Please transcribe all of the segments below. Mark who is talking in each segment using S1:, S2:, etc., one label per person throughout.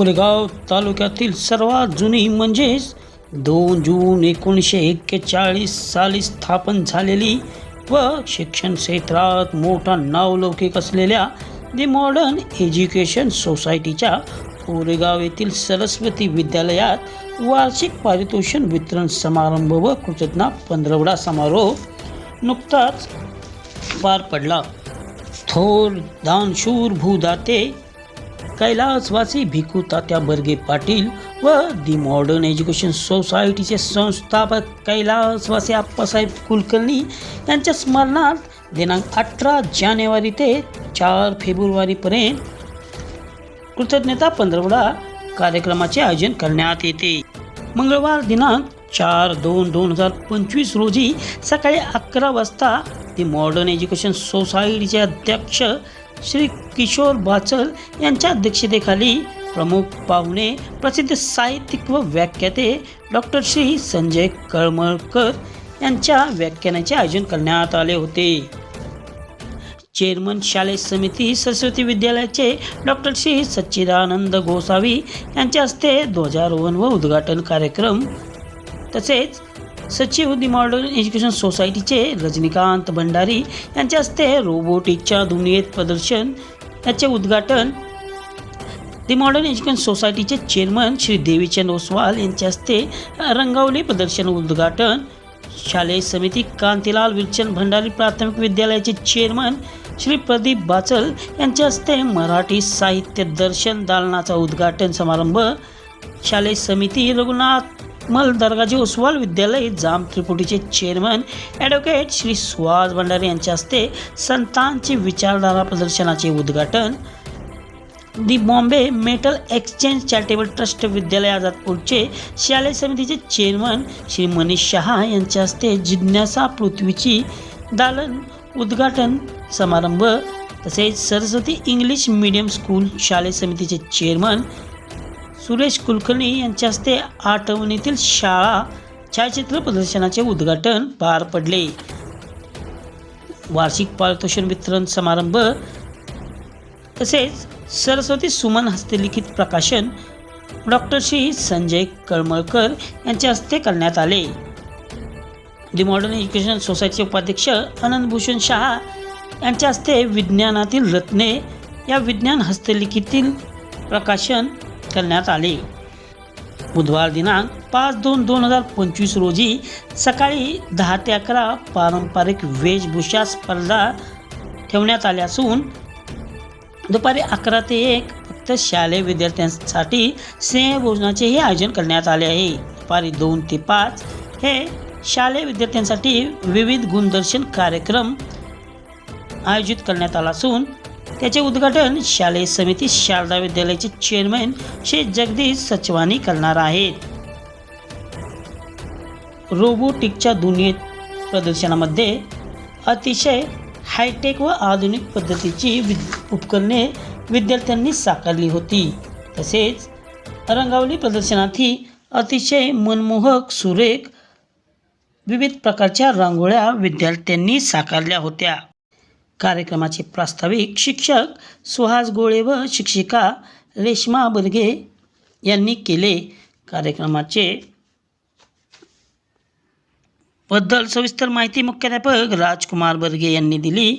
S1: पुलगाव तालुक्यातील सर्वात जुनी म्हणजेच दोन जून एकोणीसशे एक्केचाळीस साली स्थापन झालेली व शिक्षण क्षेत्रात मोठा नावलौकिक असलेल्या दि मॉडर्न एज्युकेशन सोसायटीच्या कोरेगाव येथील सरस्वती विद्यालयात वार्षिक पारितोषण वितरण समारंभ व कृतज्ञा पंधरवडा समारोह नुकताच पार पडला. थोर दानशूर भूदाते कैलासवासी भिकू तात्या बर्गे पाटील व दी मॉडर्न एज्युकेशन सोसायटीचे संस्थापक कैलासवासी आप्पासाहेब कुलकर्णी यांच्या स्मरणार्थ दिनांक अठरा जानेवारी ते चार फेब्रुवारीपर्यंत कृतज्ञता पंधरवडा कार्यक्रमाचे आयोजन करण्यात येते. मंगळवार दिनांक चार दोन दोन हजार पंचवीस रोजी सकाळी अकरा वाजता दी मॉडर्न एज्युकेशन सोसायटीचे अध्यक्ष श्री किशोर बाचल यांच्या अध्यक्षतेखाली प्रमुख पाहुणे प्रसिद्ध साहित्यिक व व्याख्याते डॉक्टर श्री संजय कळमळकर यांच्या व्याख्यानाचे आयोजन करण्यात आले होते. चेअरमन शालेय समिती सरस्वती विद्यालयाचे डॉक्टर श्री सच्चिदानंद गोसावी यांच्या हस्ते ध्वजारोहण व उद्घाटन कार्यक्रम तसेच सचिव दी मॉडर्न एज्युकेशन सोसायटीचे रजनीकांत भंडारी यांच्या हस्ते रोबोटिकच्या दुनियेत प्रदर्शन याचे उद्घाटन दी मॉडर्न एज्युकेशन सोसायटीचे चेअरमन श्री देवीचंद ओसवाल यांच्या हस्ते रंगवली प्रदर्शन उद्घाटन. शालेय समिती कांतीलाल विरचंद भंडारी प्राथमिक विद्यालयाचे चेअरमन श्री प्रदीप बाचल यांच्या हस्ते मराठी साहित्य दर्शन दालनाचा उद्घाटन समारंभ. शालेय समिती रघुनाथ मल दर्गाजी ओसवाल विद्यालय जाम त्रिपुटीचे चेअरमन ॲडव्होकेट श्री सुहास भंडारे यांच्या हस्ते संतांचे विचारधारा प्रदर्शनाचे उद्घाटन. The Bombay metal exchange charitable trust विद्यालय आझादपूरचे शालेय समितीचे चेअरमन श्री मनीष शहा यांच्या हस्ते जिज्ञासा पृथ्वीची दालन उद्घाटन समारंभ. तसेच सरस्वती इंग्लिश मीडियम स्कूल शालेय समितीचे चेअरमन सुरेश कुलकर्णी यांच्या हस्ते आठवणीतील शाळा छायाचित्र प्रदर्शनाचे उद्घाटन पार पडले. वार्षिक पारितोषिक वितरण समारंभ तसेच सरस्वती सुमन हस्तलिखित प्रकाशन डॉक्टर श्री संजय कळमळकर यांच्या हस्ते करण्यात आले. दि मॉडर्न एज्युकेशन सोसायटीचे उपाध्यक्ष आनंदभूषण शहा यांच्या हस्ते विज्ञानातील रत्ने या विज्ञान हस्तलिखितील प्रकाशन करण्यात आले. बुधवार दिनांक पाच दोन दोन हजार पंचवीस रोजी सकाळी दहा ते अकरा पारंपरिक वेशभूषा स्पर्धा ठेवण्यात आल्या असून दुपारी अकरा ते एक फक्त शालेय विद्यार्थ्यांसाठी स्नेहभोजनाचेही आयोजन करण्यात आले आहे. दुपारी दोन ते पाच हे शालेय विद्यार्थ्यांसाठी विविध गुणदर्शन कार्यक्रम आयोजित करण्यात आला असून त्याचे उद्घाटन शालेय समिती शारदा विद्यालयाचे चेअरमॅन श्री जगदीश सचवानी करणार आहेत. रोबोटिकच्या दुनियेत प्रदर्शनामध्ये अतिशय हायटेक व आधुनिक पद्धतीची विद उपकरणे विद्यार्थ्यांनी साकारली होती. तसेच रंगावली प्रदर्शनातही अतिशय मनमोहक सुरेख विविध प्रकारच्या रांगोळ्या विद्यार्थ्यांनी साकारल्या होत्या. कार्यक्रमाचे प्रास्ताविक शिक्षक सुहास गोळे व शिक्षिका रेश्मा बर्गे यांनी केले. कार्यक्रमाचे बद्दल सविस्तर माहिती मुख्याध्यापक राजकुमार बर्गे यांनी दिली.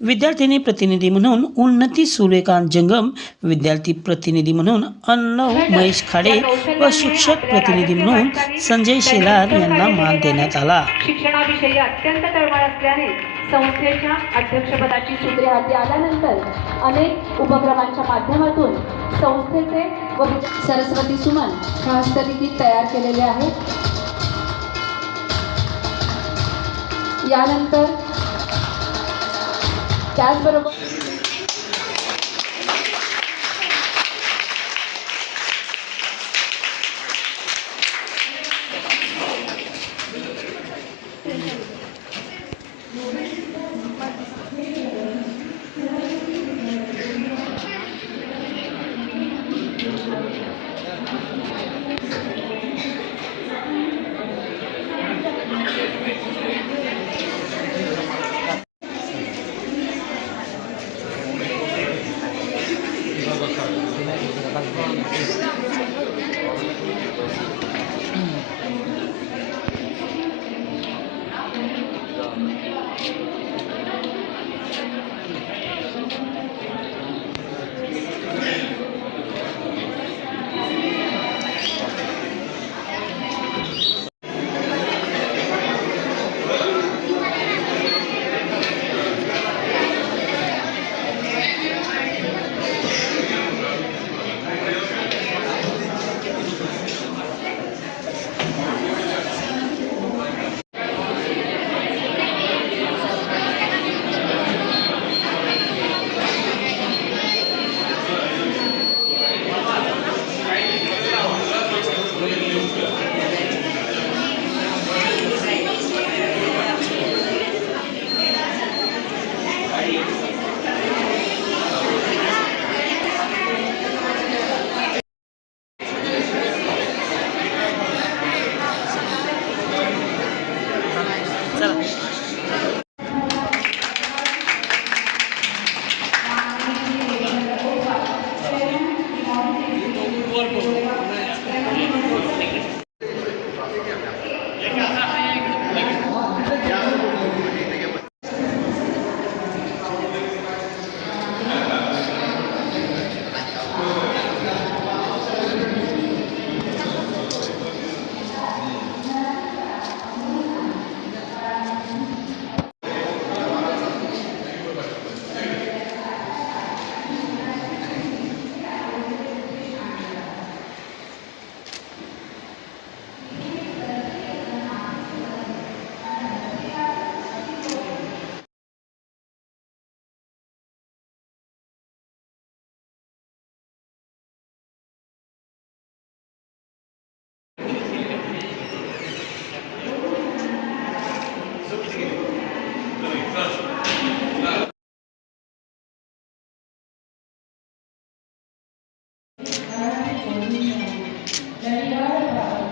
S1: विद्यार्थिनी प्रतिनिधी म्हणून उन्नती सूर्यकांत जंगम विद्यार्थी प्रतिनिधी म्हणून अन्नव महेश खाडे व शिक्षक प्रतिनिधी म्हणून संजय शेलार यांना मान देण्यात आला.
S2: शिक्षणाविषयी अत्यंत तळमळ असल्याने संस्थेच्या अध्यक्षपदाची सूत्रे हाती आल्यानंतर अनेक उपक्रमांच्या माध्यमातून संस्थेचे व सरस्वती सुमन हस्तलिखित तयार केलेले आहे यानंतर त्याचबरोबर Daniel,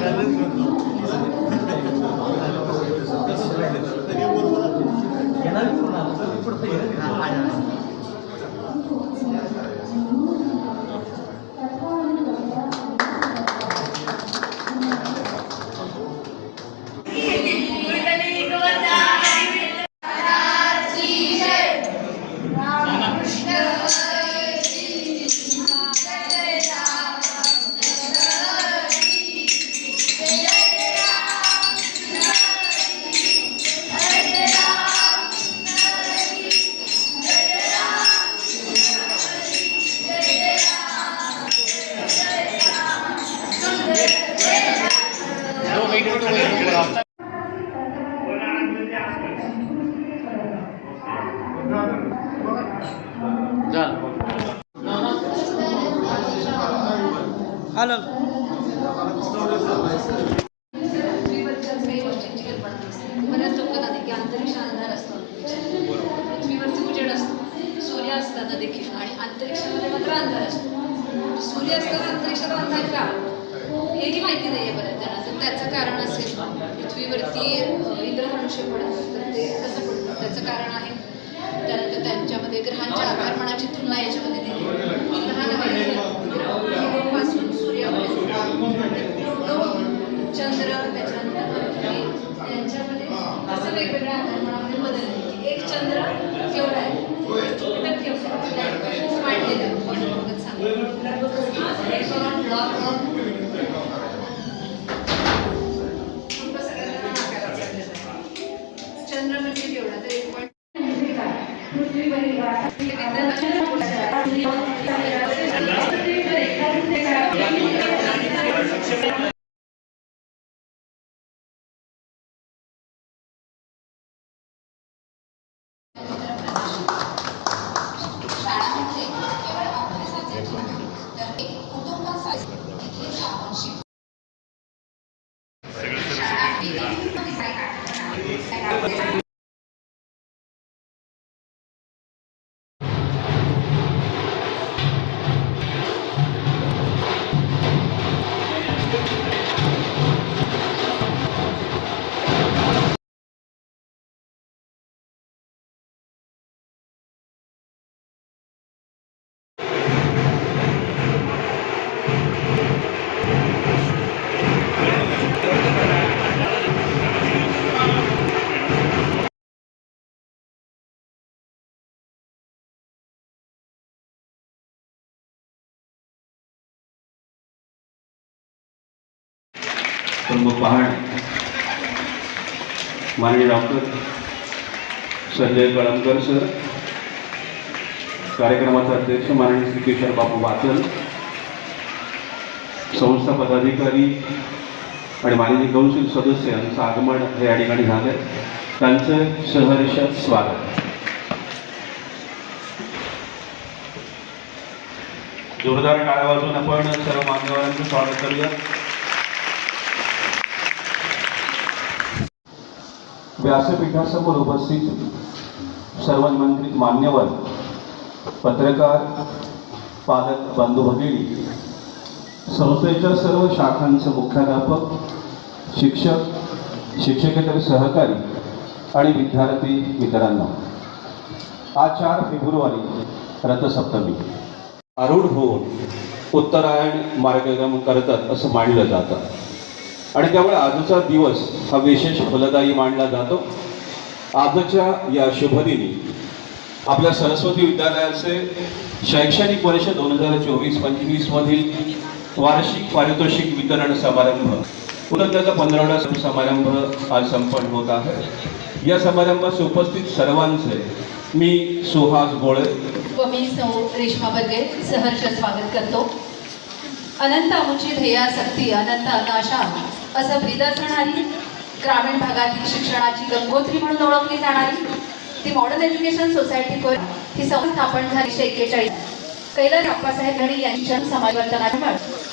S2: Gracias. त्यानंतर त्यांच्यामध्ये ग्रहांच्या आकारमानाची तुलना याच्यामध्ये दिली. पासून प्लुटो, चंद्र त्याच्यानंतर पृथ्वी यांच्यामध्ये असं वेगवेगळ्या की एक चंद्र केवढा आहे? मांडलेलं सांगतो. ब्लॉक
S3: प्रमुख पाहणे माननीय डॉक्टर संजय कळमकर सर कार्यक्रमाचे अध्यक्ष माननीय श्री किशोर बापू वाचन संस्था पदाधिकारी आणि माननीय कौन्सिल सदस्य यांचं आगमन हे या ठिकाणी झालं त्यांचं सहर्ष स्वागत. जोरदार टाळ्या वाजून आपण सर्व मान्यवरांचं स्वागत करूया. व्यासपीठासमोर उपस्थित सर्वमंत्रित मान्यवर पत्रकार पालक बंधू भगिनी संस्थेच्या सर्व शाखांचे मुख्याध्यापक शिक्षक शिक्षकेतर सहकारी आणि विद्यार्थी मित्रांनो आज चार फेब्रुवारी रथसप्तमी. आरूढ होऊन उत्तरायण मार्गक्रमण करतात असं मानलं जातं. आणि त्यामुळे आजचा दिवस हा विशेष फलदायी मानला जातो. आजच्या या शुभदिनी आपल्या सरस्वती विद्यालयाचे शैक्षणिक वर्ष दोन हजार चोवीस पंचवीस मधील वार्षिक पारितोषिक वितरण समारंभ पुन्हा त्याचा पंधरावा समारंभ आज संपन्न होत आहे. या समारंभास उपस्थित सर्वांचे मी सुहास गोळे.
S2: व मी सौ रेश्मा बर्गे सहर्ष स्वागत करतो. अनंत अमुची ध्येयासक्ती अनंत आकाशा असं ब्रीद असणारी ग्रामीण भागातील शिक्षणाची गंगोत्री म्हणून ओळखली जाणारी ती मॉडर्न एज्युकेशन सोसायटी ही संस्था स्थापन झाली एक्केचाळीस. कैलास अप्पासाहेब घडी यांच्या जन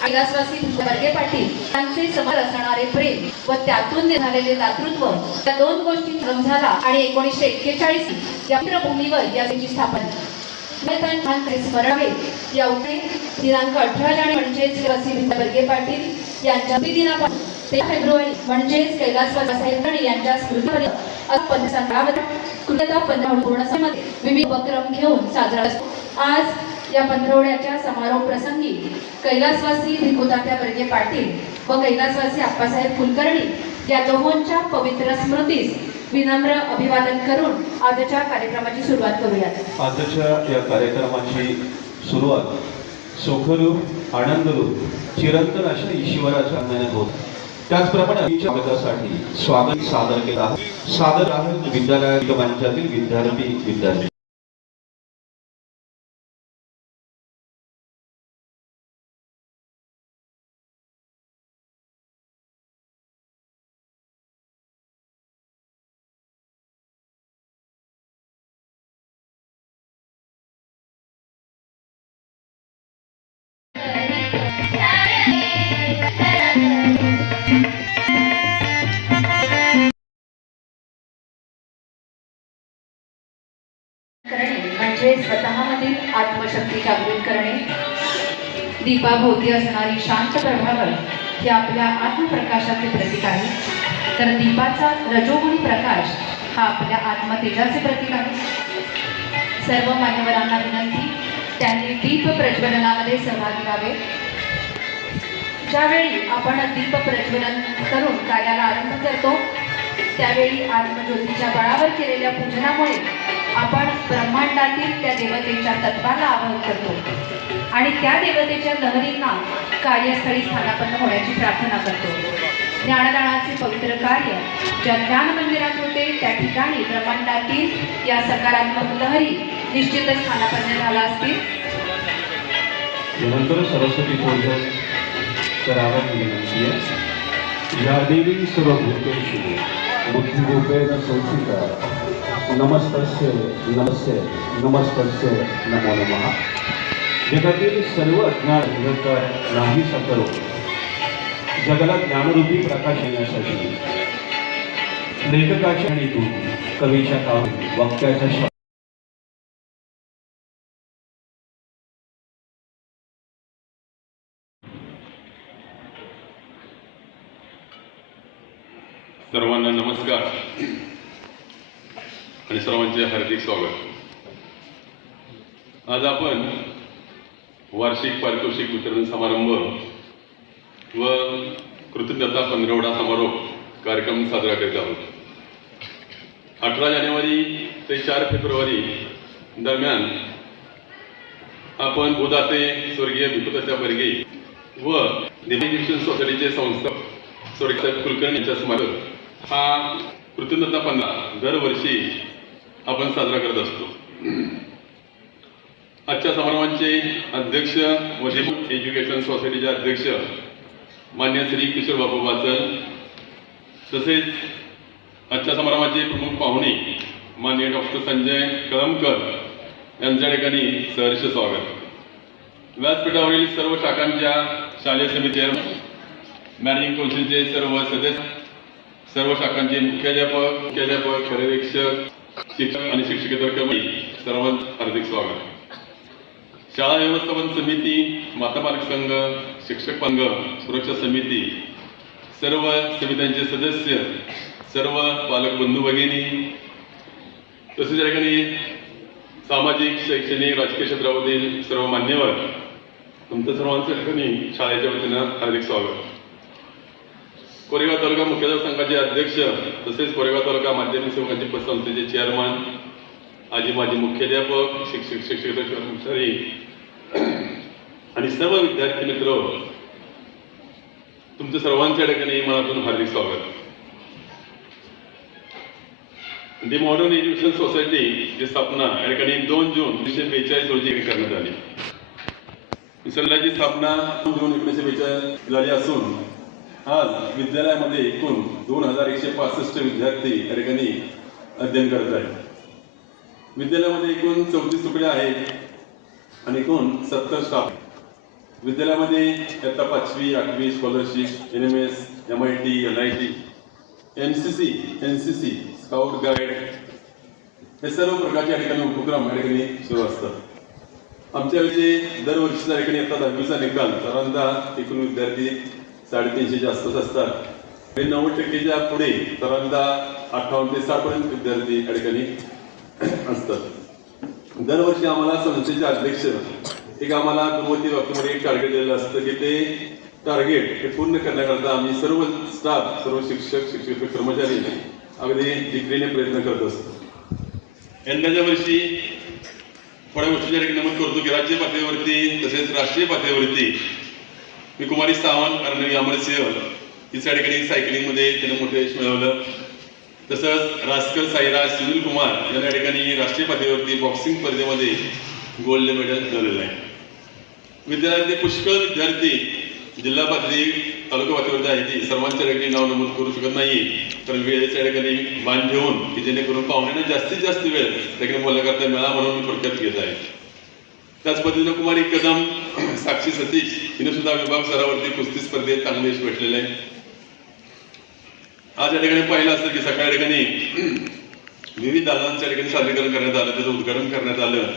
S2: कैलासवासी बर्गे पाटील यांचे समोर असणारे प्रेम व त्यातून निघालेले दातृत्व त्या दोन गोष्टी भ्रम झाला आणि एकोणीसशे एक्केचाळीस या भूमीवर या त्यांची स्थापना मैदान स्मरणावे या उठे दिनांक अठरा जानेवारी म्हणजेच वसीम बर्गे पाटील यांच्या दिनापासून तेरा फेब्रुवारी म्हणजेच कैलास साहेब यांच्या स्मृतीपर्यंत पंधरावर कृतज्ञता विविध उपक्रम घेऊन साजरा असतो. आज या पंधरवड्याच्या समारोप प्रसंगी कैलासवासी भिकुतात्या बर्गे पाटील व कैलासवासी आप्पासाहेब कुलकर्णी या दोहोंच्या पवित्र स्मृतीस विनम्र अभिवादन करून आजच्या कार्यक्रमाची सुरुवात करूयात.
S3: आजच्या या कार्यक्रमाची सुरुवात सुखरूप आनंदरूप चिरंतन अशा ईश्वराच्या अंगाने होत. त्याचप्रमाणे स्वागतासाठी स्वागत सादर केला. सादर आहे विद्यालय मंचातील विद्यार्थी विद्यार्थी.
S2: करणे. दीपाभोवती असणारी शांत प्रभावळ हे आपल्या आत्मप्रकाशाचे प्रतीक आहे. तर दीपाचा रजोगुणी प्रकाश हा आपल्या आत्मतेजाचे प्रतीक आहे. सर्व मान्यवरांना विनंती त्यांनी दीप प्रज्वलनामध्ये सहभागी व्हावे. ज्यावेळी आपण दीप प्रज्वलन करून कार्याला आरंभ करतो त्यावेळी आत्मज्योतीच्या बळावर केलेल्या पूजनामुळे आपण ब्रह्मांडातील त्या देवतेच्या तत्वाला आवाहन करतो. आणि त्या देवतेच्या लहरींना कार्यस्थळी स्थानापन्न होण्याची प्रार्थना करतो. ज्ञानदानाचे पवित्र कार्य ज्या ज्ञान मंदिरात होते त्या ठिकाणी ब्रह्मांडातील या सकारात्मक लहरी निश्चितच स्थानापन्न झाला असतील.
S3: नंतर सरस्वती पूजन करावं विनंती आहे. या देवी सर्वभूतेषु बुद्धिरूपेण संस्थिता नमस्तस्य नमस्ते नमस्तस्य नमो नमः. जगातील सर्व अज्ञान निरंतर नाही सकरो जगाला ज्ञानरूपी प्रकाश येण्यासाठी लेखकाच्या आणि तू कवीच्या काव वक्त्याच्या शब्द.
S4: सर्वांना नमस्कार. आणि सर्वांचे हार्दिक स्वागत. आज आपण वार्षिक पारितोषिक वितरण समारंभ व कृतज्ञता पंधरवडा समारोप कार्यक्रम साजरा करीत आहोत. अठरा जानेवारी ते चार फेब्रुवारी दरम्यान आपण बुधाते स्वर्गीय विपुताच्या वर्गे व एज्युकेशन सोसायटीचे संस्थापक स्वर्गीय कुलकर्णी यांच्या स्मारक हा कृतज्ञता पंधरा दरवर्षी आपण साजरा करत असतो. आजच्या समारंभाचे अध्यक्ष व एज्युकेशन सोसायटीचे अध्यक्ष मान्य श्री किशोर बाबू वाचन तसेच आजच्या समारंभाचे प्रमुख पाहुणे मान्य डॉक्टर संजय कळमकर यांच्या ठिकाणी सहर्ष स्वागत. व्यासपीठावरील सर्व शाखांच्या शालेय समिती मॅनेजिंग कौन्सिलचे सर्व सदस्य सर्व शाखांचे मुख्याध्यापक मुख्याध्यापक पर्यवेक्षक शिक्षक आणि शिक्षकेतर कमी सर्वांचं हार्दिक स्वागत. शाळा व्यवस्थापन समिती माता संघ शिक्षक पंघ सुरक्षा समिती सर्व समित्यांचे सदस्य सर्व पालक बंधू भगिनी तसेच या ठिकाणी सामाजिक शैक्षणिक राजकीय क्षेत्रामधील सर्व मान्यवर तुमचं सर्वांचं ठिकाणी शाळेच्या वतीनं हार्दिक स्वागत. कोरेगाव तालुका मुख्याध्यापक संघाचे अध्यक्ष तसेच कोरेगाव तालुका माध्यमिक सेवकांचे पतसंस्थेचे चेअरमन आजी माजी मुख्याध्यापक शिक्षक शिक्षक कर्मचारी आणि सर्व विद्यार्थी मित्र तुमच्या सर्वांच्या ठिकाणी मनातून हार्दिक स्वागत. दी मॉडर्न एज्युकेशन सोसायटीची स्थापना या ठिकाणी दोन जून एकोणीसशे बेचाळीस रोजी करण्यात आली. विसर्गाची स्थापना दोन जून एकोणीसशे बेचाळीस झाली असून आज विद्यालयामध्ये एकूण दोन हजार एकशे पासष्ट विद्यार्थी या ठिकाणी अध्ययन करत आहेत. विद्यालयामध्ये एकूण चौतीस तुकड्या आहेत आणि एकूण सत्तर स्टाफ विद्यालयामध्ये इयत्ता पाचवी आठवी scholarship N M S M I T N I T N C C N C C scout guide हे सर्व प्रकारचे या ठिकाणी उपक्रम या ठिकाणी सुरू असतात. आमच्या वेळी दरवर्षी ठिकाणी आता दहावीचा निकाल साधारणतः एकूण विद्यार्थी साडेतीनशेच्या आसपास असतात. आणि नव्वद टक्केच्या पुढे साधारणतः अठ्ठावन्न ते साठपर्यंत विद्यार्थी या ठिकाणी असतात. दरवर्षी आम्हाला संस्थेचे अध्यक्ष एक आम्हाला गुणवत्ती बाबतीमध्ये एक टार्गेट दिलेलं असतं की ते टार्गेट हे पूर्ण करण्याकरता आम्ही सर्व स्टाफ सर्व शिक्षक शिक्षक कर्मचारी अगदी जिकरीने प्रयत्न करत असतो. यंदाच्या वर्षी थोड्या गोष्टीच्या नमूद करतो की राज्य पातळीवरती तसेच राष्ट्रीय पातळीवरती मी कुमारी सावंत अर्णवी अमरसिंह हिच्या ठिकाणी सायकलिंगमध्ये त्यानं मोठं यश मिळवलं. तसंच राजकर साईराज सुनील कुमार यांना या ठिकाणी राष्ट्रीय पातळीवरती बॉक्सिंग स्पर्धेमध्ये गोल्ड मेडल मिळवलेलं आहे. विद्यार्थी पुष्कळ विद्यार्थी जिल्हा पातळी तालुका पातळीवरती आहे ती सर्वांच्या ठिकाणी नाव नमूद करू शकत नाही तर वेळेच्या ठिकाणी मान ठेवून की जेणेकरून पाहुण्यांना जास्तीत जास्त वेळ ठिकाणी बोलण्याकरता मिळा म्हणून मी थोडक्यात घेत आहे. त्याच पद्धतीनं कुमारी कदम साक्षी सतीश हिने सुद्धा विभाग स्तरावरती कुस्ती स्पर्धेत चांगले यश भेटलेले आहे. आज या ठिकाणी पाहिलं असतं की सकाळ ठिकाणी विविध दादांच्या ठिकाणी सादरीकरण करण्यात आलं त्याचं उद्घाटन करण्यात आलं.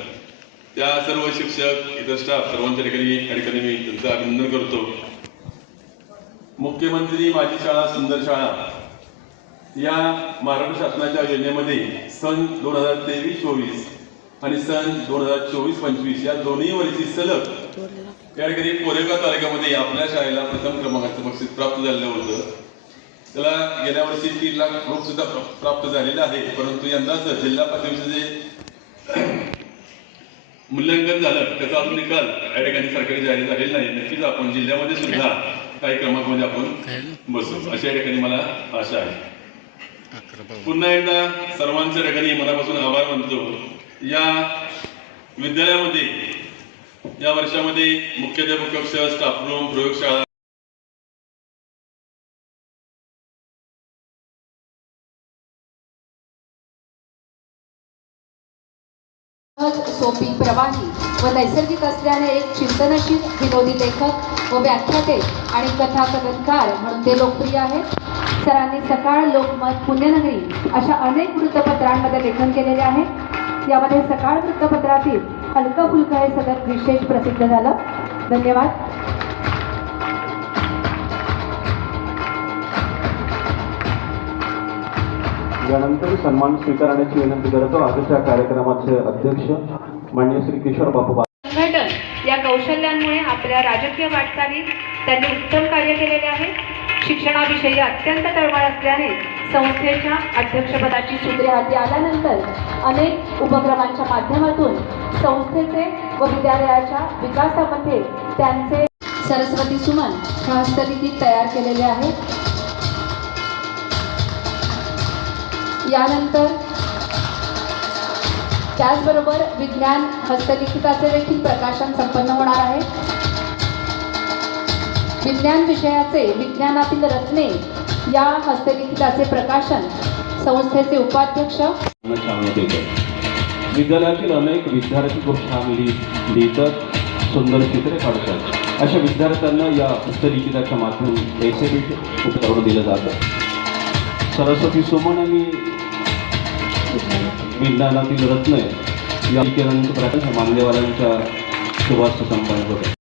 S4: त्या सर्व शिक्षक इतर स्टाफ सर्वांच्या ठिकाणी या ठिकाणी मी त्यांचं अभिनंदन करतो. मुख्यमंत्री माझी शाळा सुंदर शाळा या महाराष्ट्र शासनाच्या योजनेमध्ये सन दोन हजार तेवीस चोवीस आणि सन दोन हजार चोवीस पंचवीस या दोन्ही वर्षी सलग. या ठिकाणी कोरेगाव तालुक्यामध्ये आपल्या शाळेला प्रथम क्रमांकाचं बक्षीस प्राप्त झालेलं होतं. त्याला गेल्या वर्षी तीन लाख रोख सुद्धा प्रा- प्राप्त झालेला आहे. परंतु यंदाचं जिल्हा पातळीचं जे मूल्यांकन झालं त्याचा अजून निकाल या ठिकाणी सरकारी जाहीर झालेला नाही. नक्कीच आपण जिल्ह्यामध्ये सुद्धा काही क्रमांकामध्ये आपण बसू. अशा या ठिकाणी मला आशा आहे. पुन्हा एकदा सर्वांच्या ठिकाणी मनापासून आभार मानतो. या विद्यालयामध्ये या वर्षामध्ये मुख्याध्यापक कक्ष स्टाफ रूम प्रयोगशाळा
S2: सोपी प्रवाही व नैसर्गिक असल्याने एक चिंतनशील विनोदी लेखक व व्याख्याते आणि कथाकथनकार म्हणून ते लोकप्रिय आहेत. सरांनी सकाळ लोकमत पुण्यनगरी अशा अनेक वृत्तपत्रांमध्ये लेखन केलेले आहे. यामध्ये सकाळ वृत्तपत्रातील हलकं फुलकं हे सतत विशेष प्रसिद्ध झालं. धन्यवाद.
S3: यानंतर सन्मान स्वीकारण्याची विनंती करतो आजच्या कार्यक्रमाचे अध्यक्ष मान्य श्री किशोर बापू
S2: संघटन या कौशल्यांमुळे आपल्या राजकीय वाटचालीत त्यांनी उत्तम कार्य केलेले आहे. शिक्षणाविषयी अत्यंत तळमळ असल्याने संस्थेच्या अध्यक्षपदाची सूत्रे हाती आल्यानंतर अनेक उपक्रमांच्या माध्यमातून संस्थेचे व विद्यालयाच्या विकासामध्ये त्यांचे सरस्वती सुमन हस्तलिखित तयार केलेले आहे यानंतर त्याचबरोबर विज्ञान हस्तलिखिताचे देखील प्रकाशन संपन्न होणार आहे. विज्ञान विषयाचे विज्ञानातील रत्ने या हस्तलिखिताचे प्रकाशन संस्थेचे उपाध्यक्ष
S3: विद्यालयातील अनेक विद्यार्थी खूप छान लिहितात सुंदर चित्रे काढतात. अशा विद्यार्थ्यांना या हस्तलिखिताच्या माध्यमातून एक्झिबिट उपकरण दिलं जातं. सरस्वती सुमन आणि विज्ञानातील रत्न या केल्यानंतर प्रकाश मान्यवरांच्या शुभास्थ संबंध होतं.